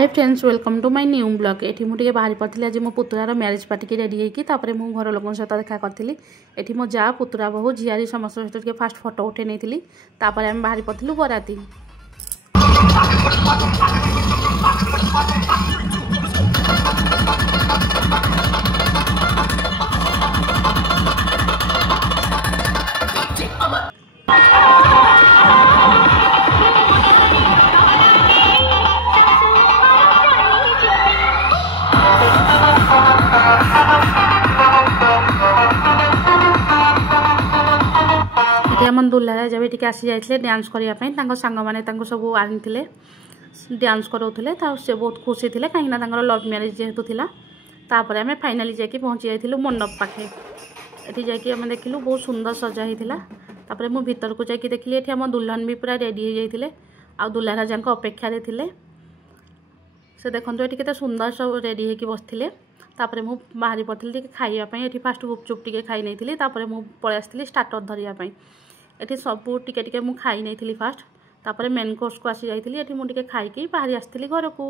Hi friends, welcome to my new blog. ये मुझे बाहरी पड़ी आज मो पुतुरार मैरिज पार्टी की रेडी होकर मु घर लोक सहित देखा करी। ये मो जा पुतुरा बहु झियारी समस्त सहित फास्ट फोटो उठे नहीं आम बाहरी पड़ू बराती। आम दुल्हा जब ये आसी जाते डांस करने सांग मैंने सब आनी डांस कराऊे से बहुत खुशी थे कहीं लव मैरिज जेहेतु था। आम फाइनाली जाकि पहुँची जाइलु मंडप पाखे। ये जाकि देखिलु बहुत सुंदर सजा होता। मु भीतर को जाकि देखिली ये आम दुल्हन भी पूरा रेडी हो जाते आ दुल्हा राजा अपेक्षा से देखो ये केते सुंदर सब रेडी होकर बसते। तापर मु बाहरी पड़ी खाइबापी ये फास्ट गुपचुप टे खाई नहीं मु पलि आसती स्टार्टर धरियापी। ये सबू टिके मु खाई नहीं फास्ट तापर मेन कोर्स को आसी जाइली ये मुझे खाई बाहरी आसती घर को।